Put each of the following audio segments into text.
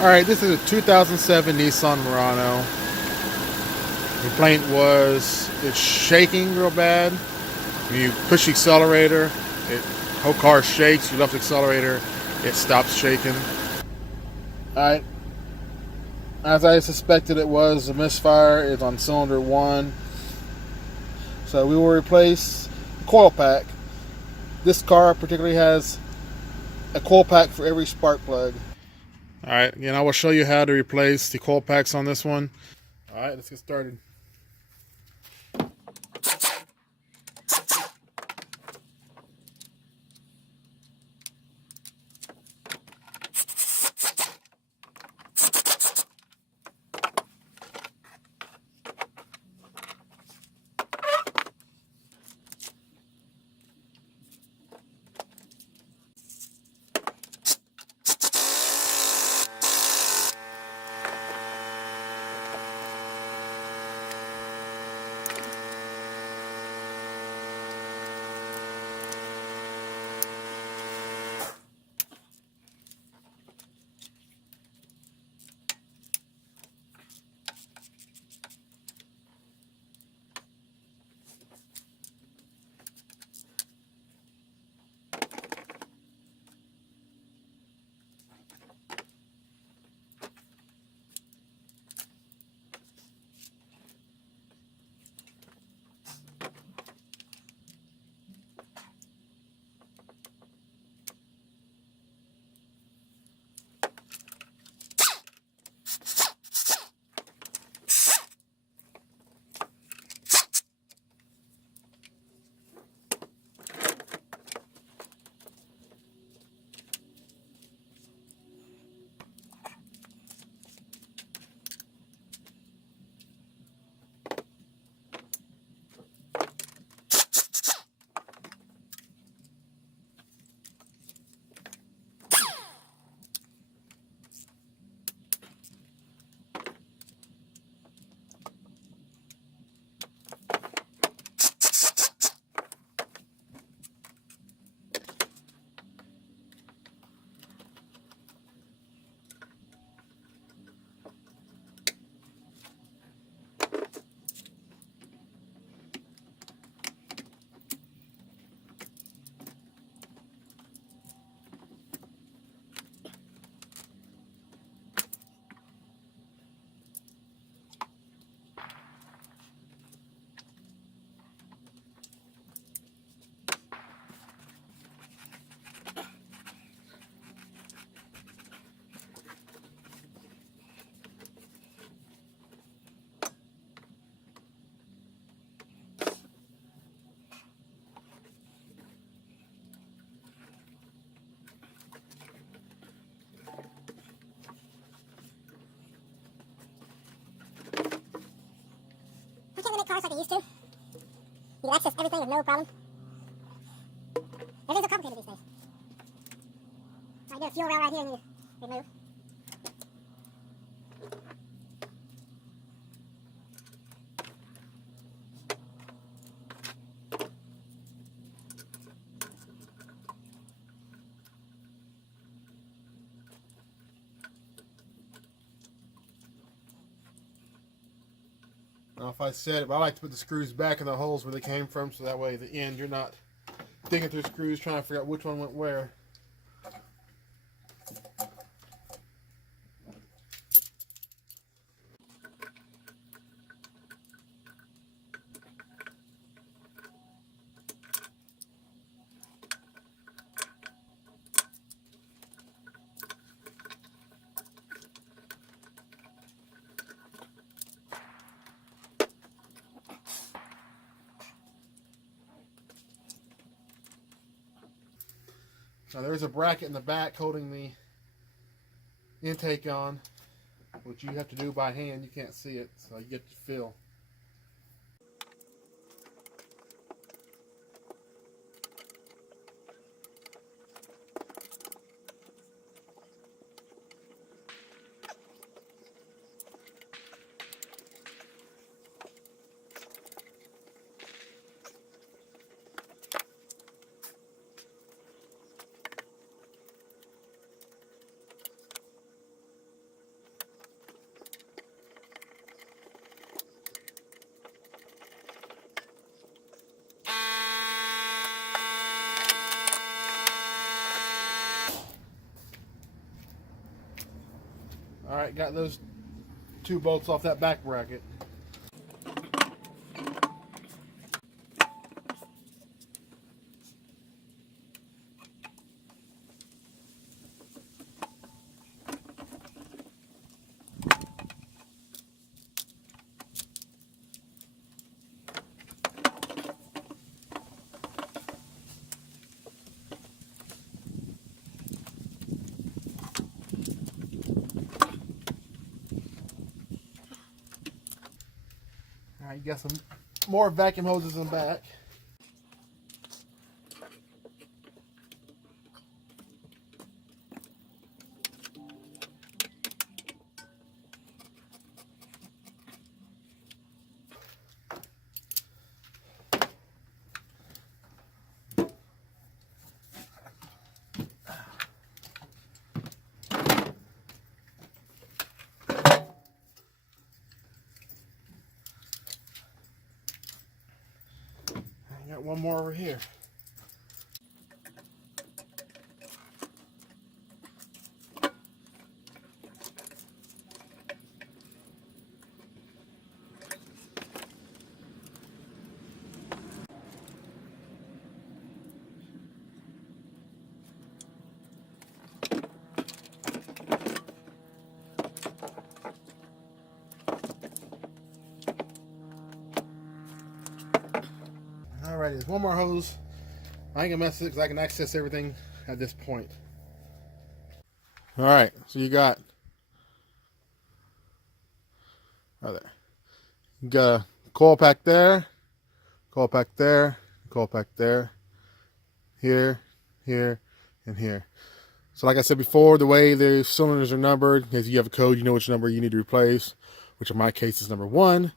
Alright, this is a 2007 Nissan Murano. The complaint was it's shaking real bad. When you push the accelerator, whole car shakes. You left the accelerator, it stops shaking. Alright, as I suspected it was a misfire. It's on cylinder 1. So we will replace the coil pack. This car particularly has a coil pack for every spark plug. Alright, again, I will show you how to replace the coil packs on this one. Alright, let's get started. I can't limit cars like I used to. You can access everything with no problem. Everything's so complicated these days. I get a fuel rail right here and you remove. Now, if I said it, I like to put the screws back in the holes where they came from, so that way at the end you're not digging through screws trying to figure out which one went where. Now there's a bracket in the back holding the intake on, which you have to do by hand. You can't see it, so you get to feel. All right, got those 2 bolts off that back bracket. All right, you got some more vacuum hoses in the back. I got one more over here. Alright, there's one more hose. I ain't gonna mess with it because I can access everything at this point. Alright, so you got right there. You got a coil pack there, coil pack there, coil pack there, here, here, and here. So like I said before, the way the cylinders are numbered, if you have a code, you know which number you need to replace, which in my case is number 1.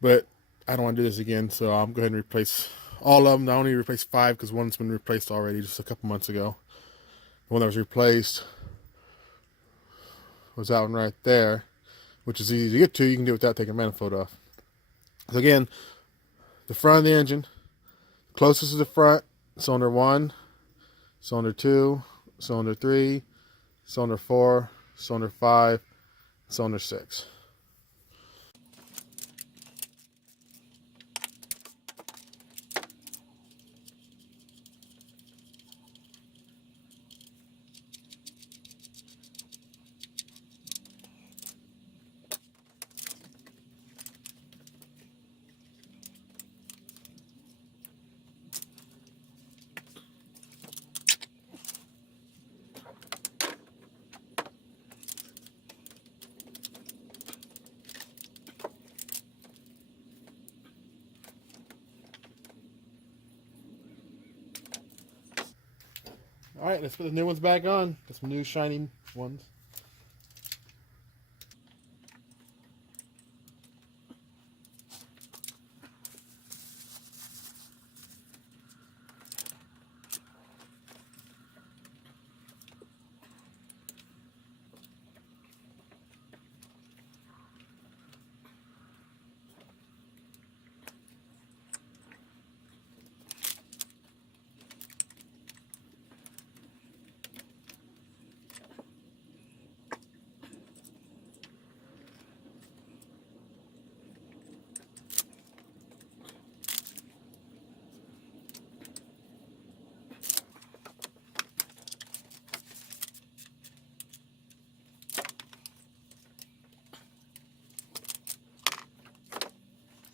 But I don't want to do this again, so I'll go ahead and replace all of them. I only replaced 5 because one's been replaced already just a couple months ago. The one that was replaced was that one right there, which is easy to get to. You can do it without taking a manifold off. So again, the front of the engine, closest to the front, cylinder 1, cylinder 2, cylinder 3, cylinder 4, cylinder 5, cylinder 6. All right, let's put the new ones back on. Got some new shiny ones.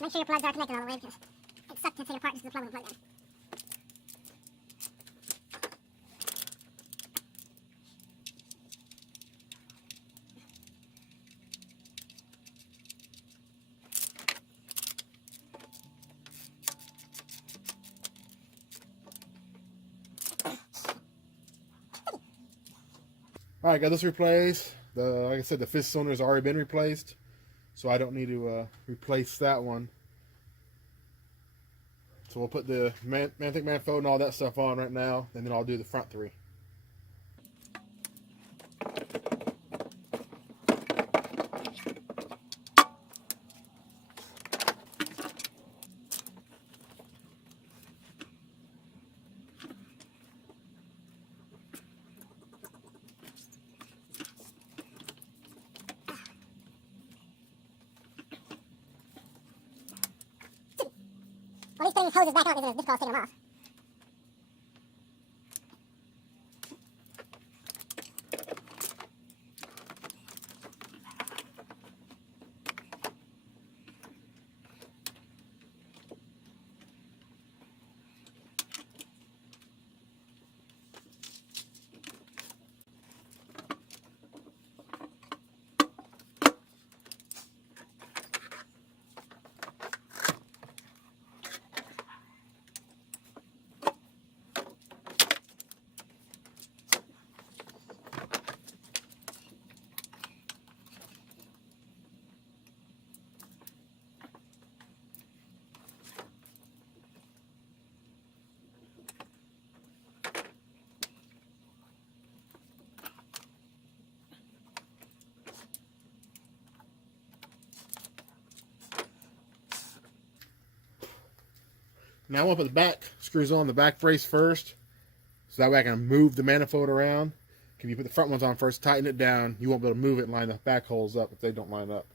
Make sure your plugs are connected all the way because it sucks to take apart just to plug in. All right, got this replaced. Like I said, the 5th cylinder has already been replaced, so I don't need to replace that one. So we'll put the magnetic manifold and all that stuff on right now, and then I'll do the front 3. putting hoses back on isn't as difficult as taking them off. Now I want to put the back screws on the back brace first, so that way I can move the manifold around. Can you put the front ones on first, tighten it down? You won't be able to move it and line the back holes up if they don't line up.